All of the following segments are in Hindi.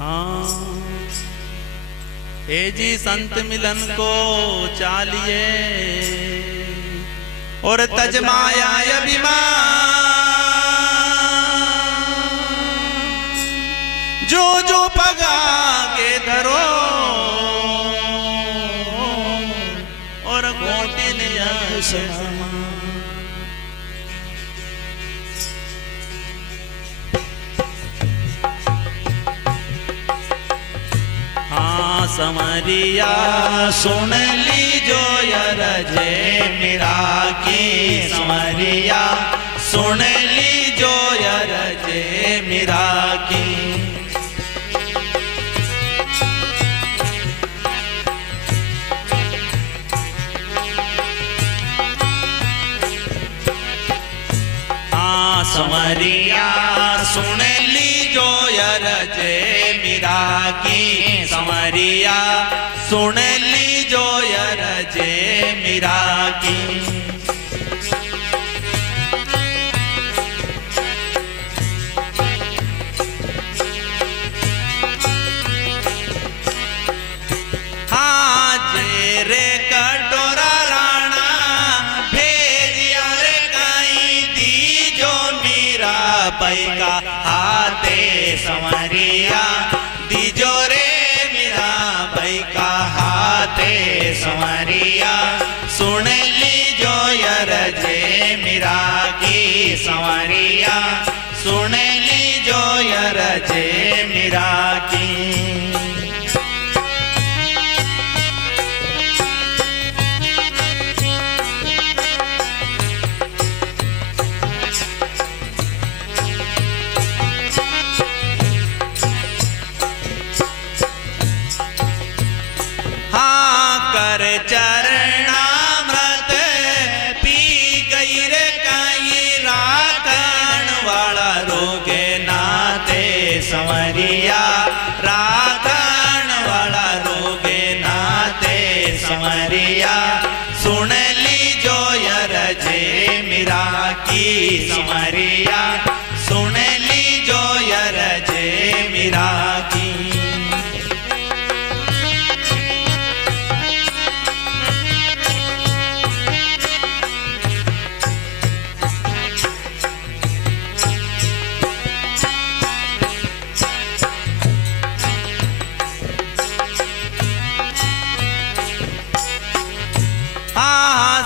हाँ हे जी संत मिलन को चालिए और तजमाया अभिमान जो जो पगा के धरो और घोटे ने समरिया सुन लीजो यरजे मीरा की समरिया सुन लीजो यरजे मीरा की हाँ समरिया सुन लीजो यरजे मीरा की समरिया सुन लीजो यरजे मीरा की हाँ जेरे कटोरा राणा भेजिया रे काई दीजो मीरा पैका हाथे समरिया दीजो रे समरिया सुन लीजो यरजे मीरा की समरिया सुन लीजो यरजे मीरा की कर चरणामृत पी गई रे काई राखण वाला रोगे नाते समरिया राखण वाला रोगे नाते समरिया सुन लीजो यरजे मीरा की समरिया सुन लीजो यरजे मीरा की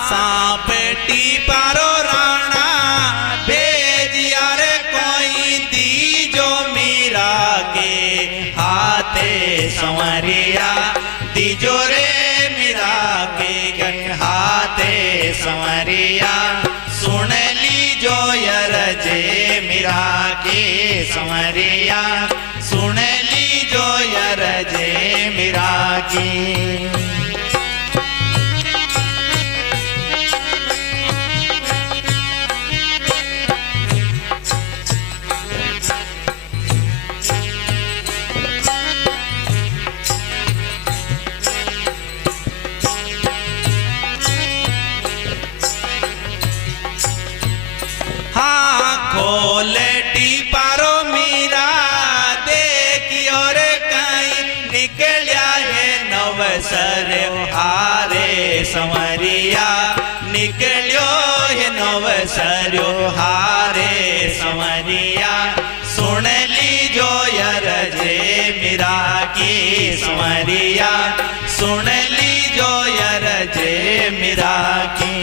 सांपेटी पारो राणा भेजिया रे कोई दीजो मीरा के हाथे समरिया दीजो रे मीरा के हाथे समरिया सुन लीजो यरजे मीरा के समरिया सुन लीजो यरजे मीरा की खोलेटी पारो मीरा देखियो रे कई निकलिया है नवसर हारे समरिया निकलियो है नवसर हारे समरिया सुन लीजो यरजे मीरा की समरिया सुन लीजो यरजे मीरा की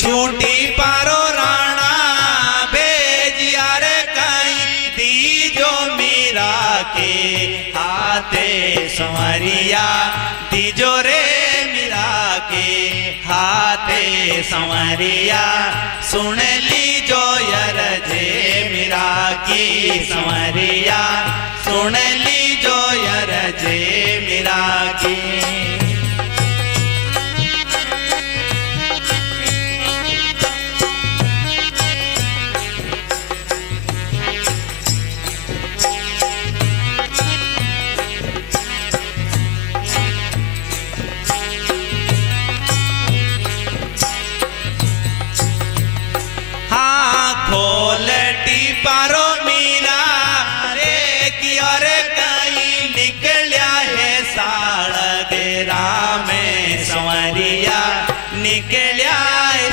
छूटी पारो राणा भेजिया रे कई दीजो मीरा के हाथे समरिया दीजो रे मीरा के हाथे समरिया सुन लीजो यरजे मीरा की समरिया सुन लीजो यरजे मीरा की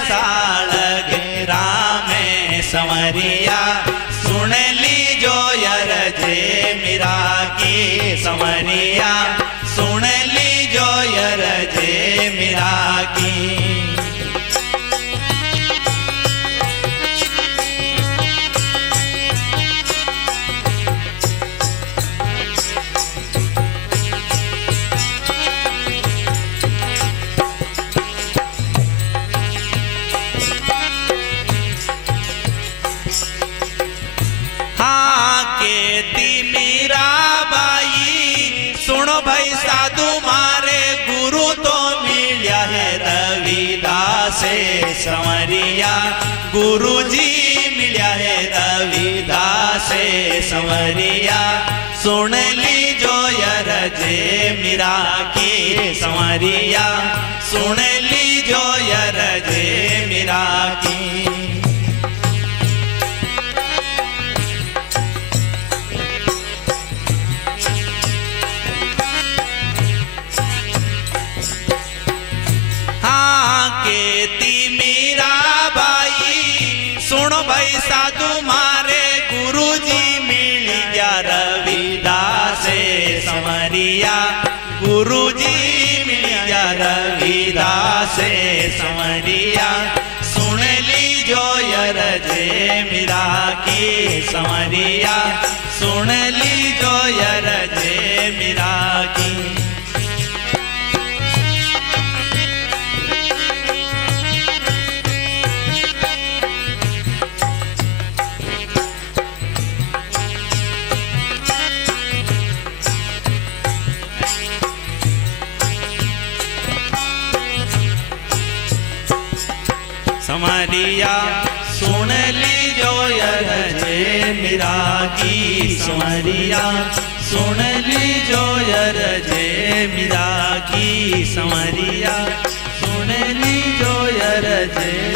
साड़ घेरा में समरिया सुन लीजो यर जे मीरा की समरिया सुन लीजो यर जे मीरा की। भाई साधु मारे गुरु तो मिलिया है रविदास संवरिया गुरु जी मिलिया है रविदास संवरिया सुन लीजो यर जे मीरा की संवरिया सुन लीजो यर जे मीरा की। सुनो भाई साधु मारे गुरु जी मिल गया रविदास संवरिया गुरु जी मिल गया रविदास संवरिया सुन लीजो यर जे मीरा की संवरिया सुन लीजो यर जे मीरा की। समरिया सुन लीजो यर जे मीरा की समरिया सुन लीजो यर जे मीरा की समरिया सुन लीजो यर जे